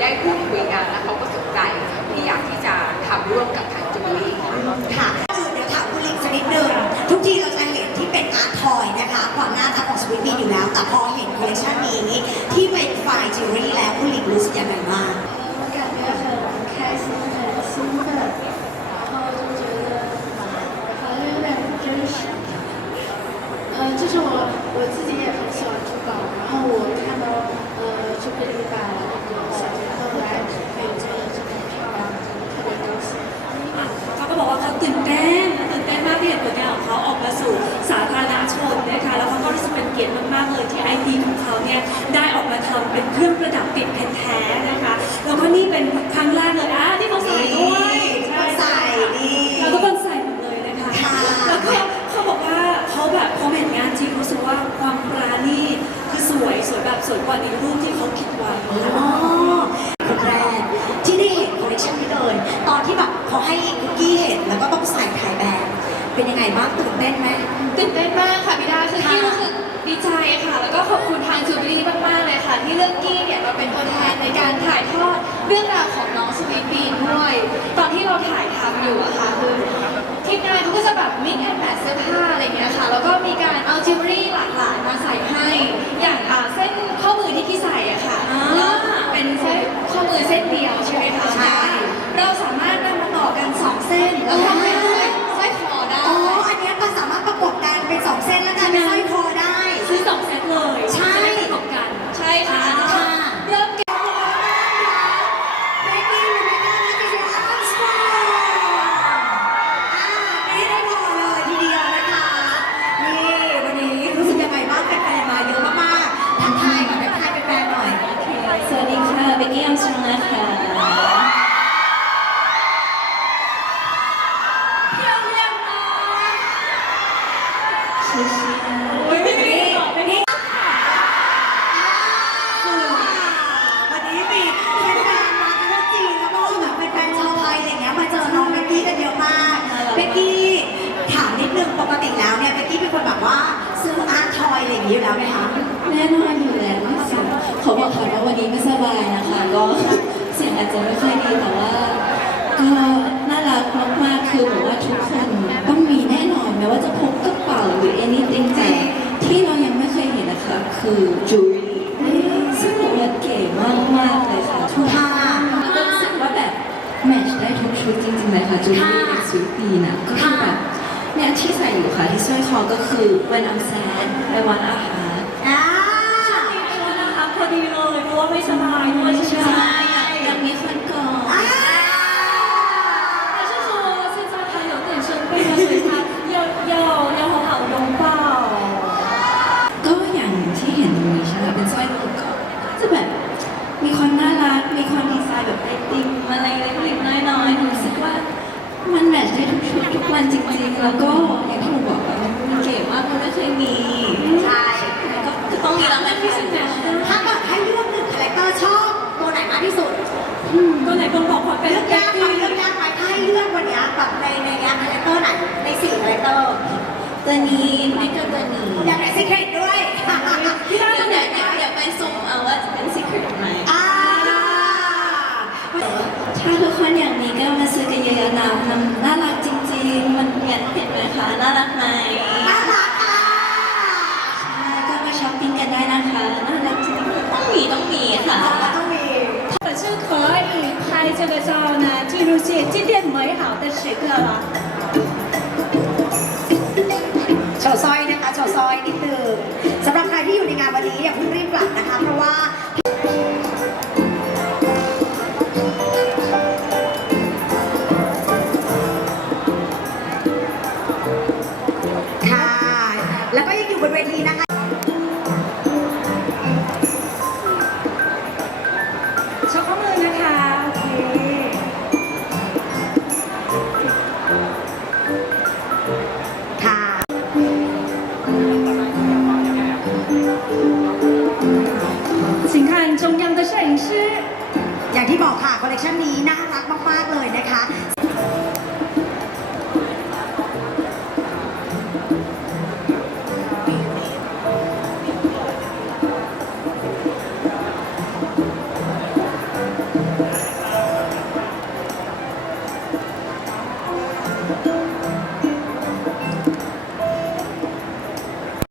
ได้พูดคุยกันแล้วเขาก็สนใจที่อยากที่จะทำร่วมกับทางจูเวลรี่ ค่ะคือเดี๋ยวถามคุณหลิงสักนิดนึงทุกทีเราจะเห็นที่เป็นอาร์ตทอยนะคะ ความน่ารักของสวิตมีอยู่แล้ว แต่พอเห็นคอลเลคชันนี้ที่เป็นไฟล์จิวเวลรี่แล้วคุณหลิงรู้สึกยังไงากๆเลยที่ไอทีของเขาเนี่ยได้ออกมาทำเป็นเครื่องประดับติดเพชรแท้นะคะ แล้วก็นี่เป็นครั้งแรกเลยอะที่เขาใส่ด้วยใช่ใส่นี่เราทุกคนใส่หมดเลยนะคะค่ะแล้วก็เขาบอกว่าเขาแบบเขาเห็นงานจริงรู้สึกว่าความปราณีตคือสวยสวยแบบสวยกว่าในรูปที่เขาคิดไว้อ๋อคนแรกที่ได้เห็นคอลเลคชันนี้เลยตอนที่แบบเขาให้คุกกี้เห็นแล้วก็ต้องใส่ถ่ายแบบเป็นยังไงบ้างตื่นเต้นไหมตื่นเต้นมาก ที่เลือกกี้เนี่ยมาเป็นตัวแทนในการถ่ายทอดเรื่องราวของน้องสวีทบีนด้วย ตอนที่เราถ่ายทำอยู่อะค่ะคือทีมงานเขาก็จะแบบมิกแอนแมทเสื้อผ้าอะไรอย่างเงี้ยค่ะแล้วก็มีการเอาจิวเวลรี่หลากหลายมาใส่ให้ อย่างอ่าเส้นข้อมือที่กี้ใส่อะค่ะ อ่า แล้วเป็นเส้นข้อมือเส้นเดียวใช่ไหมคะ ใช่ เราสามารถนำมาต่อกันสองเส้น แล้วทำเป็นสร้อยสร้อยคอได้ อ๋อ อันเนี้ยก็สามารถประกบกันเป็นสองเส้นแล้วกันเป็นสร้อยคอได้ ซื้อสองเซตเลย ใช่ จะได้ประกบกัน ใช่ค่ะ ค่ะ เริ่มเก็บ เบกกี้อยู่ในหน้าและดิฉันอาร์มสตรองอ่าไม่ได้พอเลยทีเดียวนะคะ นี่วันนี้รู้สึกยังไงบ้างแฟนๆมาเยอะมากๆทักทายก่อนทักทายแฟนๆหน่อย สวัสดีค่ะเบกกี้อัมสตรองนะคะ เที่ยวเรียบร้อย ชิชิ เฮ้ยนี่นี่วันนี้มีแฟนๆมาทั้งจีนแล้วก็แบบแฟนๆชาวไทยอะไรเงี้ยมาเจอน้องเบกกี้กันเยอะมากเบกกี้ถามนิดนึงปกติแล้วเนี่ยเบกกี้เป็นคนแบบว่าซื้ออาร์ตทอยอะไรอย่างนี้อยู่แล้วไหมคะ แน่นอนอยู่แล้วค่ะเขาบอกค่ะ ว่าวันนี้ไม่สบายนะคะ ก็เสียงอาจจะไม่ค่อยดีแต่ว่าก็น่ารักมากๆคือแบบว่าทุกคนต้องมีแน่นอนแม้ว่าจะพกกระเป๋าหรือ anything แต่ที่เรายังไม่เคยเห็นนะคะ คือจูรี่ซึ่งหนูว่าเก๋มากๆเลยค่ะทุกค่ะแล้วก็รู้สึกว่าแบบแมทช์ได้ทุกชุดจริงๆเลยค่ะจูรี่ค่ะสวยดีนะก็คือแบบเนี่ยที่ใส่อยู่ค่ะที่สร้อยคอก็คือ when I'm sad I want a heart อ่าาไม่สบายด้วยใช่ไหมใช่อยากมีคนกอดแต่ชื่อโซซินซาไายอยากยวตื่นชุดไปมาสวยค่ะเยาเยาเยาหัวเห่าดงเป้าก็อย่างที่เห็นตรงนี้ใช่ไหมเป็นสร้อยลูกกอดก็จะแบบมีความน่ารัก มีความดีไซน์แบบไอติมอะไรเล็กๆน้อยๆหนูรู้สึกว่า มันแมทช์ได้ทุกชุดทุกวันจริงๆ แล้วก็อย่างที่หนูบอกว่ามันเก๋มากเราไม่เคยมี แบบในในเนี้ยคาแรคเตอร์ไหนในสี่คาแรคเตอร์ตัวนี้ไม่ก็ตัวนี้อยากได้ซีเครตด้วยพี่ด้าตัวไหนอยากอยากไปซุ่มเอาว่าจะเป็น secret ไหมอ่าถ้าทุกคนอย่างนี้ก็มาซื้อกันเยอะๆนะมันน่ารักจริงๆ มันเห็นเห็นไหมคะน่ารักไหมน่ารักค่ะใช่ก็มาช้อปปิ้งกันได้นะคะน่ารักจริงๆต้องมีต้องมีค่ะ 这个照呢，记录些今天美好的时刻了。 โชว์สร้อยนะคะโชว์สร้อยนิดนึงสำหรับใครที่อยู่ในงานวันนี้อย่าเพิ่งรีบกลับนะคะ เพราะว่า